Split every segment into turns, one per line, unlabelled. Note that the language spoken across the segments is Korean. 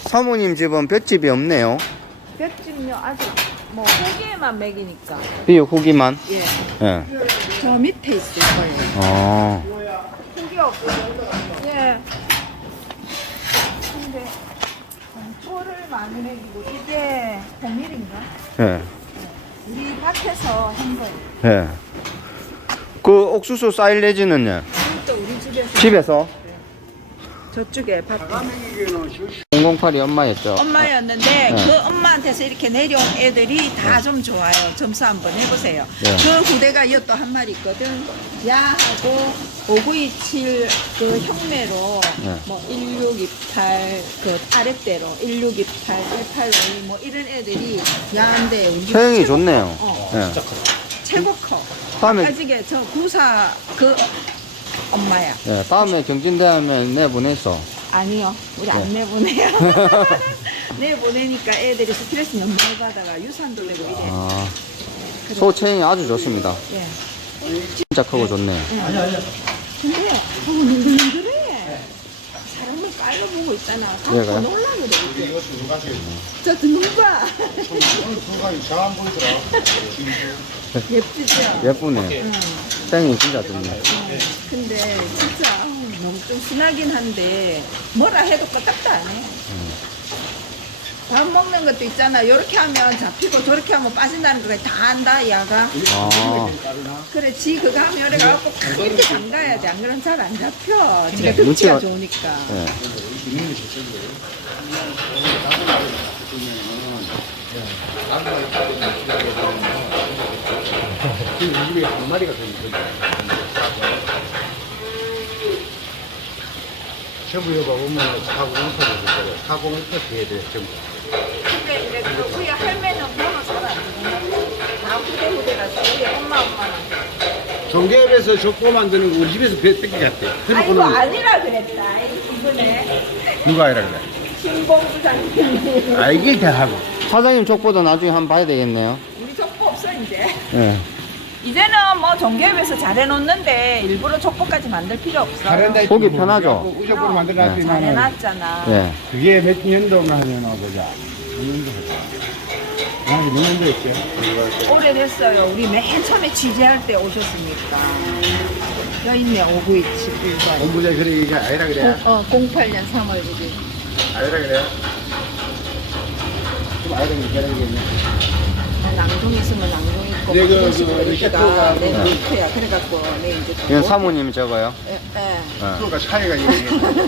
사모님 집은 볏집이 없네요.
볏집요 아직 뭐 호기에만 먹이니까.
이 후기만?
예.
예.
저 밑에 있을 거예요.
어.
호기 없고. 예. 근데 공초를 많이 먹이고 이게 공밀인가?
예.
우리 밭에서 한 거예요.
예. 그 옥수수 사일레지는요?
이것도 우리 집에서.
집에서?
저쪽에 밭에.
008이 엄마였죠?
엄마였는데
네.
그 엄마한테서 이렇게 내려온 애들이 다 좀 좋아요. 점수 한번 해보세요.
네.
그 부대가 이것도 한 마리 있거든. 야하고 5927 그 흉내로
네.
뭐 1628 그 아랫대로 1628, 1852 뭐 이런 애들이 야한데 우리
서형이
최고-
좋네요.
어,
예.
최고 커.
다음에,
아직에 저 구사 그 엄마야.
예, 다음에 경진대하면 내보내서.
아니요, 우리 안
네.
내보내요. 내보내니까 애들이 스트레스 너무 많이 받아가 유산도 되고 이래.
아, 소 체형이 아주 좋습니다.
예.
진짜 크고 좋네.
근데 능글능글해. 사람을 깔려보고 있잖아. 다
얘가요?
놀라 그래. 저 눈 봐. 예쁘죠?
예쁘네.
응.
체형이 진짜 좋네.
근데 진짜 너무 좀 순하긴 한데 뭐라 해도 끄떡도 안 해. 밥 먹는 것도 있잖아. 이렇게 하면 잡히고 저렇게 하면 빠진다는 거 다 안다, 야가.
아,
그래, 지 그거 하면 이래 가갖고 이렇게 담가야 돼. 안 그러면 잘 안 잡혀. 지가
눈치가-
득치가 좋으니까.
예.
이 집에 한 마리가 더 있거든. 전부 여기 보면 사고부터 되거든. 사고부터 돼야 돼, 전부.
근데 이제 그 우리 할매는 번호 잘안 주고 다 후대라서 우리 엄마는.
종교협에서 족보 만드는 거 우리 집에서 뺏기 갔대.
아이고, 아니라 그랬다. 이번에.
누가 아니라 그래?
신봉부장님.
알길 다 하고.
사장님 족보도 나중에 한번 봐야 되겠네요.
우리 족보 없어, 이제.
예.
이제는 뭐 정교협에서 잘해놓는데 일부러 족보까지 만들 필요 없어.
보기 편하죠?
우적으로 만들어놨지만
잘해놨잖아.
예.
그게 몇 년도만 하면 보자. 몇 년도 몇 년도 했어요?
오래됐어요. 우리 맨 처음에 취재할 때 오셨으니까. 여기 있네, 5927 1번.
공부자 그래 이게 아니라 그래.
08년 3월 1일.
아니라 그래. 좀 아니라 그래.
낭종 있으면 낭종 있고.
네,
이런 식으로
그
이렇게가
셰프가
내
네.
노트야. 그래갖고 내 이제.
이건 사모님 저거요?
예, 예.
예.
그러니까 차이가 있네.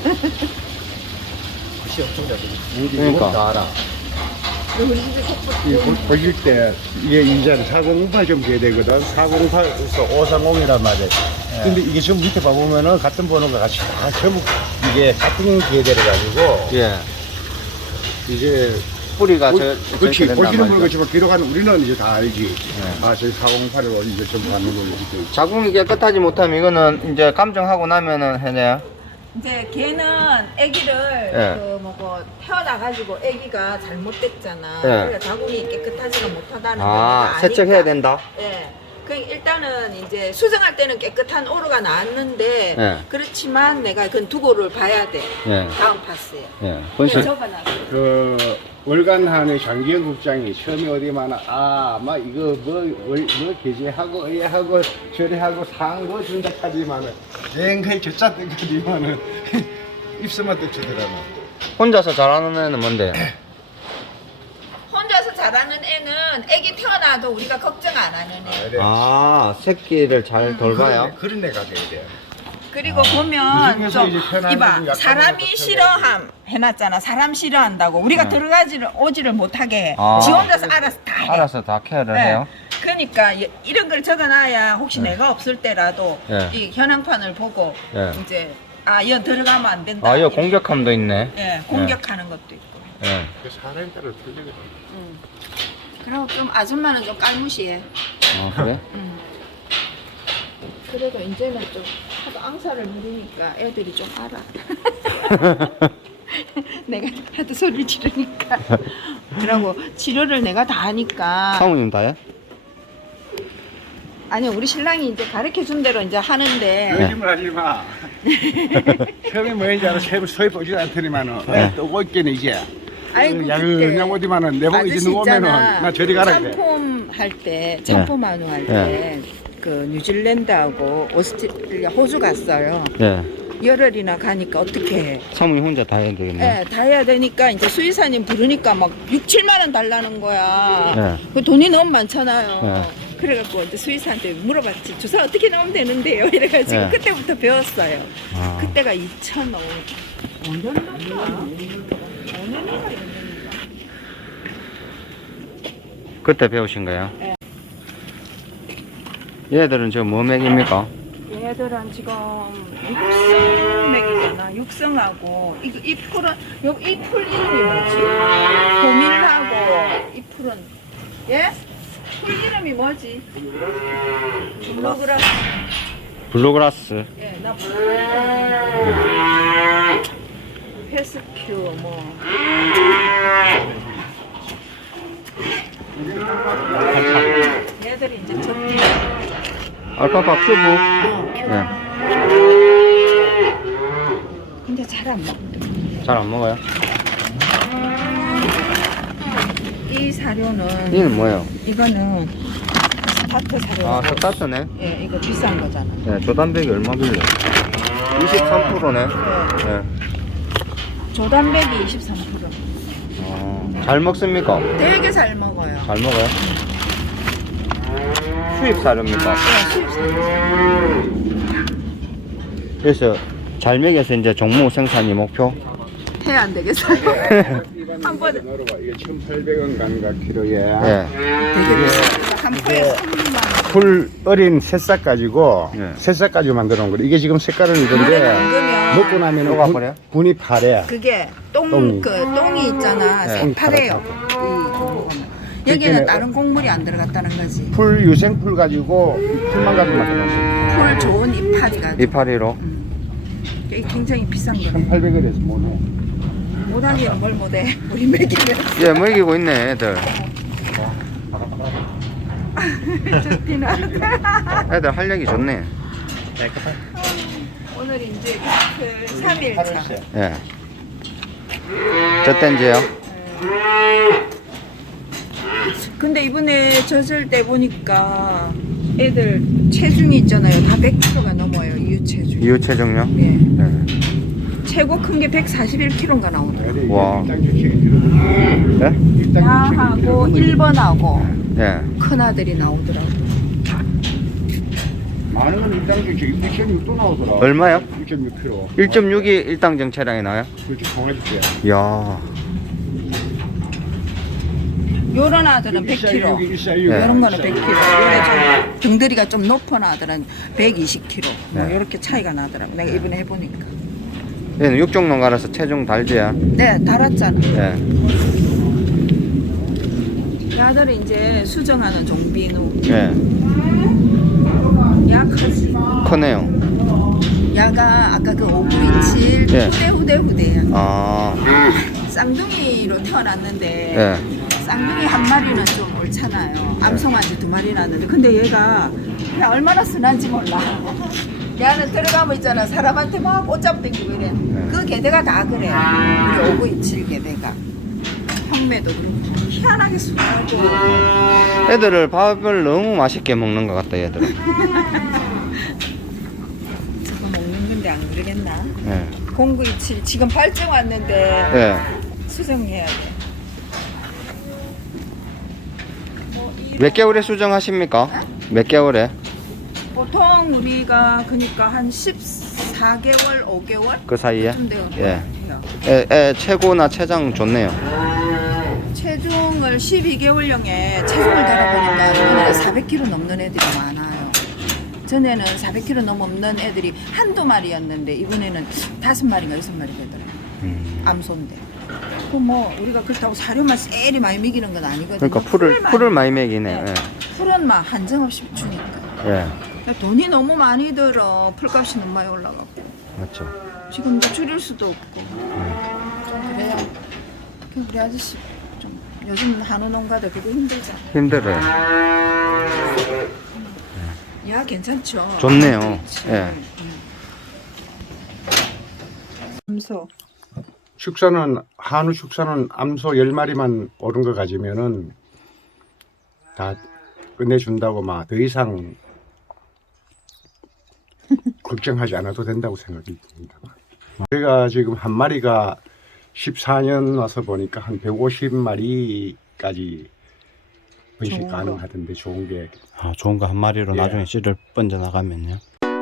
글씨 엄청 잘
그러니까.
다 알아.
우리 집에 족보
보실 때 이게 이제는 408 좀 돼야 되거든. 408에서 530이란 말이야. 근데 이게 지금 밑에 봐보면은 같은 번호가 같이 다 전부 이게 같은 계대를 가지고
예.
이제
뿌리가
그렇지
된단
보시는 분은
말이죠.
그렇지만 기록하는 우리는 이제 다 알지. 아 저희 408을 이제 전부 가는 걸로 이렇게.
자궁이 깨끗하지 못하면 이거는 이제 감정하고 나면은 해내요.
이제 걔는 아기를
예.
그 뭐고 태어나가지고 아기가 잘못됐잖아.
예.
그러니까 자궁이 깨끗하지가 못하다는
아,
걸
세척해야 된다.
예. 그 일단은 이제 수정할 때는 깨끗한 오류가 나왔는데
예.
그렇지만 내가 그 두고를 봐야 돼.
예.
다음 파스에.
예.
그래서
본실.
적어놨어.
그 월간한의 장기영 국장이 처음에 어디마나 아마 이거 뭐 게재하고 의하고 처리하고 상뭐 준다 하지만은 냉해 저짜 때까지만은 입술만 떼치더라고.
혼자서 잘하는 애는 뭔데?
혼자서 자라는 애는 아기 태어나도 우리가 걱정 안 하는 애.
그래.
아, 새끼를 잘 돌봐요?
그런 애가 돼야 돼.
그리고 보면
그
좀
중에서 이제 편안하고
이봐
약간
사람이
것도
싫어함 해놨잖아. 사람 싫어한다고 우리가
네.
들어가지를 오지를 못하게 해.
아.
지 혼자서 알아서 다 해.
알아서 다 케어를
네.
해요?
그러니까 이런 걸 적어놔야 혹시
네.
내가 없을 때라도
네.
이 현황판을 보고
네.
이제 이건 들어가면 안 된다.
아, 이거
이렇게.
공격함도 있네.
예, 공격하는 것도 있고.
예.
그 사람에 따라 틀리거든.
그리고 좀 아줌마는 좀 깔무시해.
그래?
그래도 이제는 좀 하도 앙사를 부리니까 애들이 좀 알아. 내가 하도 소리 지르니까. 그러고 치료를 내가 다 하니까.
사모님 다요?
아니 우리 신랑이 이제 가르쳐 준 대로 이제 하는데.
거짓말 하지 마. 처음에 뭐인지 알아? 처음에 소위 보지 않더니만은
네.
또 오겠네 이제.
아이고,
양양 어디만은 내보고
아저씨
있는 오면은
있잖아.
나 저리 가라 그래.
참폼 할 때, 참폼 한우 할 때, 그 뉴질랜드하고 오스트레일리아, 호주 갔어요.
예.
열흘이나 가니까 어떻게 해?
사모님 혼자 다 해야 되겠네.
예, 다 해야 되니까 이제 수의사님 부르니까 막 6, 7만 원 달라는 거야.
네.
그 돈이 너무 많잖아요.
네.
그래갖고 이제 수의사한테 물어봤지. 주사 어떻게 넣으면 되는데요? 이래가지고
네.
그때부터 배웠어요.
아.
그때가 2005년. 5년인가? 5년인가?
그때 배우신 거예요?
네.
얘들은 지금 뭐 맥입니까?
얘들은 지금 육성맥이잖아. 육성하고 이 풀은 이 풀 이름이 뭐지? 고밀하고 이 풀은 예? 풀 이름이 뭐지? 블루그라스.
블루그라스.
예, 나 페스큐 뭐. 얘들이 이제 젖띠.
알파카 큐브. 예.
근데 잘 안 먹어.
잘 안 먹어요?
이 사료는
이는 뭐예요?
이거는 스타트 사료.
아, 스타트네.
예, 이거 비싼 거잖아.
예, 조단백이 얼마길래? 23%네. 예.
조단백이 23%.
잘 먹습니까?
되게 잘 먹어요.
잘 먹어요? 수입 사료입니까?
네, 수입 사료.
그래서 잘 먹여서 이제 종목 생산이 목표?
해야 안 되겠어요. 한 번에
이게 1,800원 간가 키로에.
예.
되게 비싸. 한 포에 3만 원.
풀 어린 새싹 가지고
예.
새싹 가지고 만들어 놓은 거래. 이게 지금 색깔은 이건데
먹으면
먹고 나면은
녹아 버려요?
분이 파래.
그게
똥이.
똥이 있잖아.
네.
새파래요. 여기는 다른 곡물이 안 들어갔다는 거지.
풀 유생풀 가지고 풀만 가지고 만들어 놓은
풀 좋은 이파리 가지고.
이파리로?
이게 굉장히 비싼 거래.
1,800원에서 뭐네.
못하기는 뭘 못해. 우리 먹이면.
예, 먹이고 있네, 애들.
좋긴 하다.
애들 활력이 좋네.
오늘 이제 그 3일차.
예. 저 땐지요?
근데 이번에 젖을 때 보니까 애들 체중이 있잖아요. 다 100kg가 넘어요. 이유 체중.
이후 체중요?
예.
예.
최고 큰 게 141kg가 나오더라고요.
와.
일당 주식이 들어오네.
예?
일당
야하고 1번하고
예.
큰 아들이 나오더라고요.
많은 건 일당 주식이 1.6도 나오더라.
얼마요?
1.6kg.
1.6이 일당정 차량이 나와요?
그렇지, 강아지 때.
이야.
요런 아들은 100kg.
146.
네.
이런 거는 100kg. 요래 좀 등들이가 좀 높은 아들은 120kg. 뭐
네.
이렇게 차이가 나더라고. 내가 이번에 해보니까.
얘는 육종농 가라서 체중 달지야.
네, 달았잖아.
예.
이 아들은 이제 수정하는 종비누.
예.
약하지.
크네요.
야가 아까 그 5927
예.
후대야.
아.
쌍둥이로 태어났는데
예.
쌍둥이 한 마리는 좀 옳잖아요. 암송한지 2마리 낳았는데 근데 얘가 그냥 얼마나 순한지 몰라. 얘는 들어가면 있잖아 사람한테 막 꽃잡 땡기고 이래. 그 개대가 다 그래. 우리 5927 개대가. 형매도 그렇고 희한하게 순하고.
애들을 밥을 너무 맛있게 먹는 것 같다, 얘들은.
저거 먹는 건데 안 그러겠나?
예.
0927 지금 발정 왔는데
예.
수정해야 돼.
몇 개월에 수정하십니까? 몇 개월에?
보통 우리가 그러니까 한 14개월, 5개월
그 사이에?
좀 되는 것
예.
같아요.
최고나 체장 좋네요.
체중을 12개월령에 체중을 달아보니까 이번에 400kg 넘는 애들이 많아요. 전에는 400kg 넘는 애들이 한두 마리였는데 이번에는 5마리인가 6마리 되더라고요. 암소인데. 그 뭐 우리가 그렇다고 사료만 세리 많이 먹이는 건 아니거든요.
그러니까 풀을 많이 먹이네.
네.
예.
풀은 막 한정없이 주니까.
예.
돈이 너무 많이 들어. 풀값이 너무 많이 올라가고.
맞죠.
지금 이제 줄일 수도 없고. 그래요. 그 우리 아저씨 좀 요즘 한우 농가들 그거 힘들잖아.
힘들어요.
야 괜찮죠.
좋네요.
그치.
예.
암소.
축사는 한우 축사는 암소 10마리만 옳은 거 가지면은 다 끝내준다고 막 더 이상 걱정하지 않아도 된다고 생각이 듭니다. 제가 지금 한 마리가 14년 와서 보니까 한 150마리까지 번식
좋은 거.
가능하던데 좋은 게.
아, 좋은 거 한 마리로
예.
나중에 씨를 번져 나가면요.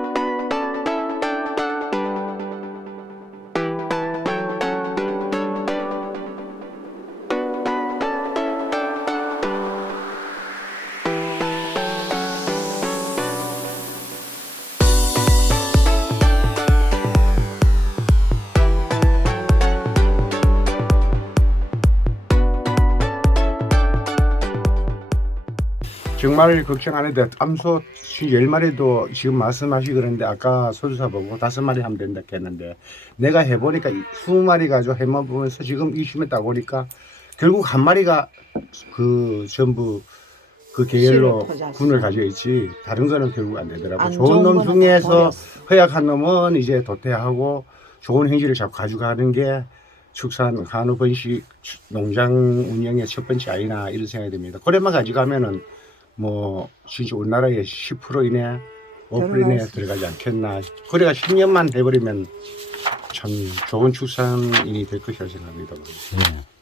정말 걱정 안 해도 돼. 암소 10마리도 지금 말씀하시 그랬는데 아까 소주사 보고 5마리 하면 된다 했는데 내가 해보니까 20마리 가지고 해보면서 지금 20몇 딱 오니까 결국 한 마리가 그 전부 그 계열로
씨를 퍼졌어.
군을 가지고 있지 다른 거는 결국 안 되더라고.
안
좋은
좋은
놈
거는 다
중에서
버렸어.
허약한 놈은 이제 도태하고 좋은 행실을 자꾸 가져가는 게 축산 한우 번식 농장 운영의 첫 번째 아이나 이런 생각이 듭니다. 그래만 가져가면은 뭐 진짜 우리나라의 10% 이내 5% 이내에 들어가지 않겠나. 그래가 10년만 해버리면 참 좋은 축산인이 될 것이라 생각합니다.
예.